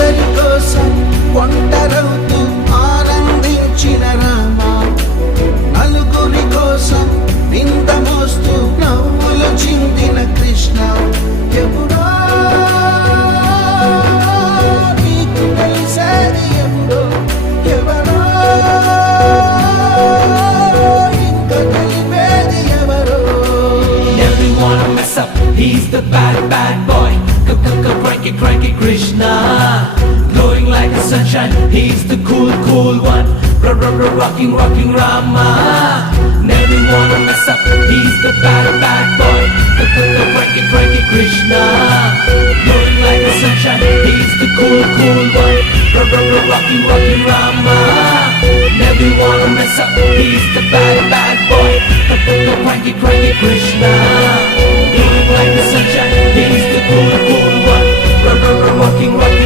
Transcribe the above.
అందరి కోసం ఒంటరవుతూ ఆనందించిన రామ, నలుగురి కోసం నింద మోస్తూ నవ్వులు చిందిన కృష్ణ, ఎప్పుడో నీకు తెలిసేది ఎప్పుడో, ఎవరో ఇంకా తెలిపేది ఎవరో. Never wanna mess up, he's the bad, bad boy. Cranky, cranky Krishna, glowing like the sunshine, he's the cool, cool one. Rocking, rocking Rama. Never wanna mess up, he's the bad, bad boy. Cranky, cranky Krishna, glowing like the sunshine, he's the cool, cool one. Rocking, rocking Rama. Never wanna mess up, he's the bad, bad boy. Cranky, cranky Krishna, glowing like the sunshine, he's the cool, cool one. Rocking, rocking